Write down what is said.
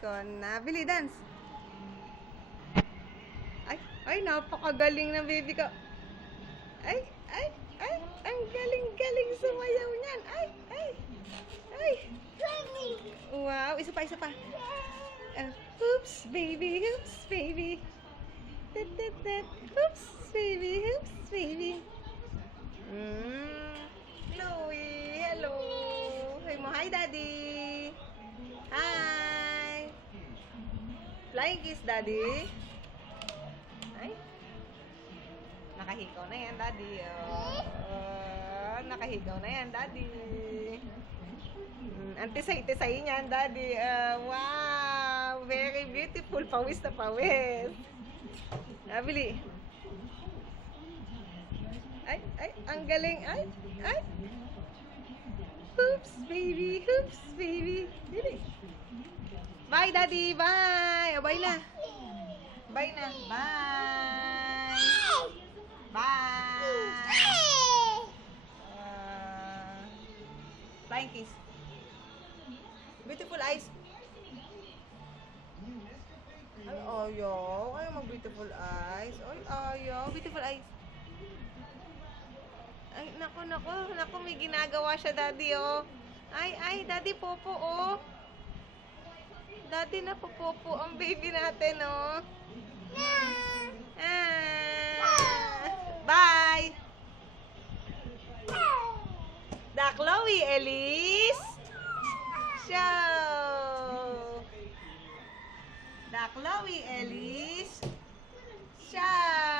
Con na. Bili, dance. Ay, napakagaling ng baby ko. Ay, ang galing-galing sumayaw niyan. Ay. Wow, isa pa. Oops, baby. Oops, baby. Chloe, hello. Say mo, hi, daddy. Hi. Flying kiss, daddy. Ay. Nakahigaw na yan, daddy. Nakahigaw na yan, daddy. Antisay niyan, daddy. Wow, very beautiful. Pawis na pawis. Bili. Ay, ang galing. Ay. Oops, baby. Bili. Bye, daddy. Bye. Bye na. Bye. Flying kiss. Beautiful eyes. Ay, ayaw. Ayaw mag-beautiful eyes. Ay, ayaw. Beautiful eyes. Ay, naku, may ginagawa siya, daddy, oh. Ay, daddy, popo, oh. Daddy, napopopo ang baby natin, oh. Bye! Da Chloe Elise Show! Da Chloe Elise Show!